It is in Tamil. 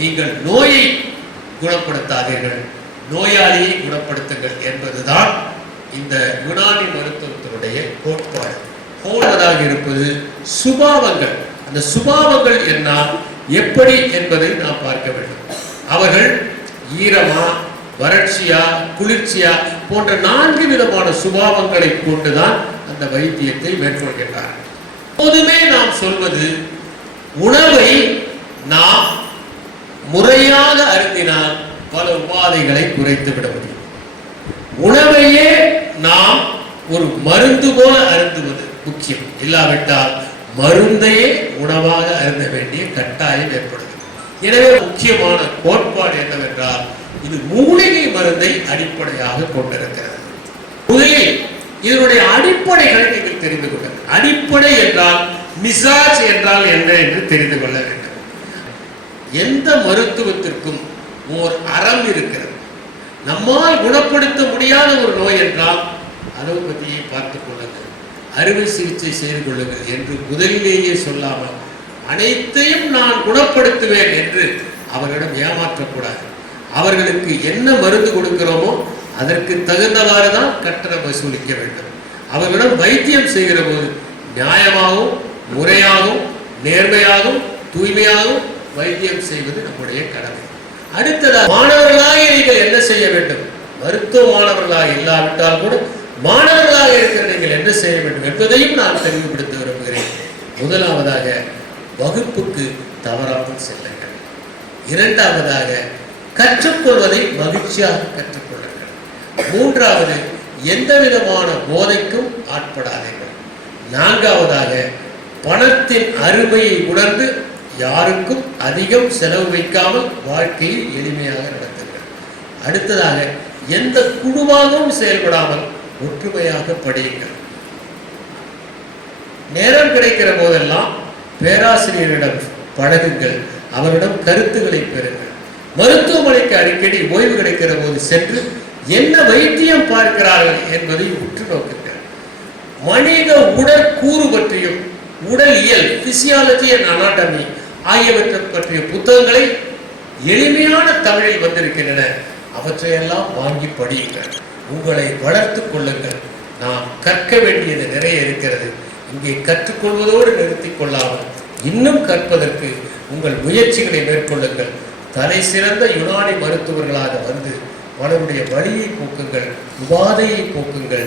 நீங்கள் நோயை குணப்படுத்தாதீர்கள், நோயாளியை குணப்படுத்துங்கள் என்பதுதான் இந்த யுனானி மருத்துவத்தினுடைய கோட்பாடு. போனதாக இருப்பது சுபாவங்கள். அந்த சுபாவங்கள் என்ன, எப்படி என்பதை நாம் பார்க்க வேண்டும். அவர்கள் ஈரமா, வறட்சியா, குளிர்ச்சியா போன்ற 4 விதமான சுபாவங்களை கொண்டுதான் அந்த வைத்தியத்தை மேற்கொள்கின்றார். எப்போதுமே நாம் சொல்வது, உணவை நாம் முறையாக அருந்தினால் பல உபாதைகளை குறைத்து விட முடியும். உணவையே நாம் ஒரு மருந்து போல அருந்துவது முக்கியம். இல்லாவிட்டால் மருந்தையே உணவாக அருந்த வேண்டிய கட்டாயம் ஏற்படுகிறது. எனவே முக்கியமான கோட்பாடு என்னவென்றால், இது மூலிகை மருந்தை அடிப்படையாக கொண்டிருக்கிறது. முதலில் இதனுடைய அடிப்படைகளை நீங்கள் தெரிந்து கொள்ளுங்கள். அடிப்படை என்றால் மிசாஜ் என்றால் என்ன என்று தெரிந்து கொள்ள வேண்டும். எந்த மருத்துவத்திற்கும் ஓர் அறம் இருக்கிறது. நம்மால் குணப்படுத்த முடியாத ஒரு நோய் என்றால் அலோபதியை பார்த்துக் கொள்ளுங்கள், அறுவை சிகிச்சை செய்து கொள்ளுங்கள் என்று முதலிலேயே சொல்லாமல் அனைத்தையும் நான் குணப்படுத்துவேன் என்று அவர்களிடம் ஏமாற்றக்கூடாது. அவர்களுக்கு என்ன மருந்து கொடுக்கிறோமோ அதற்கு தகுந்தவாறு தான் கட்டணம் வசூலிக்க வேண்டும். அவர்களிடம் வைத்தியம் செய்கிற போது நியாயமாகவும் முறையாகவும் நேர்மையாகவும் தூய்மையாகவும் வைத்தியம் செய்வது நம்முடைய கடமை. அடுத்ததாக மாணவர்களாக நீங்கள் என்ன செய்ய வேண்டும்? மருத்துவ மாணவர்களாக இல்லாவிட்டால் கூட மாணவர்களாக இருக்கிற நீங்கள் என்ன செய்ய வேண்டும் என்பதையும் நான் தெளிவுபடுத்த விரும்புகிறேன். முதலாவதாக, வகுப்புக்கு தவறாமல் செல்லுங்கள். இரண்டாவதாக, கற்றுக்கொள்வதை மகிழ்ச்சியாக கற்றுக்கொள்ளுங்கள். மூன்றாவது, எந்த விதமான போதைக்கும் ஆட்படாதீர்கள். நான்காவதாக, பணத்தின் அருமையை உணர்ந்து யாருக்கும் அதிகம் செலவு வைக்காமல் வாழ்க்கையை எளிமையாக நடத்துங்கள். அடுத்ததாக, எந்த குழுவாகவும் செயல்படாமல் ஒற்றுமையாக படியுங்கள். நேரம் கிடைக்கிற போதெல்லாம் பேராசிரியரிடம் பழகுங்கள், அவரிடம் கருத்துக்களை பெறுங்கள். மருத்துவமனைக்கு அடிக்கடி ஓய்வு கிடைக்கிற போது சென்று என்ன வைத்தியம் பார்க்கிறார்கள் என்பதை உற்று நோக்குங்கள். மனித உடற்கூறு பற்றியும் உடல் இயல், பிசியாலஜி அண்ட் அனாட்டமி ஆகியவற்றை பற்றிய புத்தகங்களை எளிமையான தமிழில் வந்திருக்கின்றன. அவற்றையெல்லாம் வாங்கி படியுங்கள். உங்களை வளர்த்துக் கொள்ளுங்கள். நாம் கற்க வேண்டியது நிறைய இருக்கிறது. இங்கே கற்றுக்கொள்வதோடு நிறுத்திக் கொள்ளாமல் இன்னும் கற்பதற்கு உங்கள் முயற்சிகளை மேற்கொள்ளுங்கள். தலை சிறந்த யுனானி மருத்துவர்களாக வந்து பலருடைய வலியை போக்குங்கள், உபாதையை போக்குங்கள்.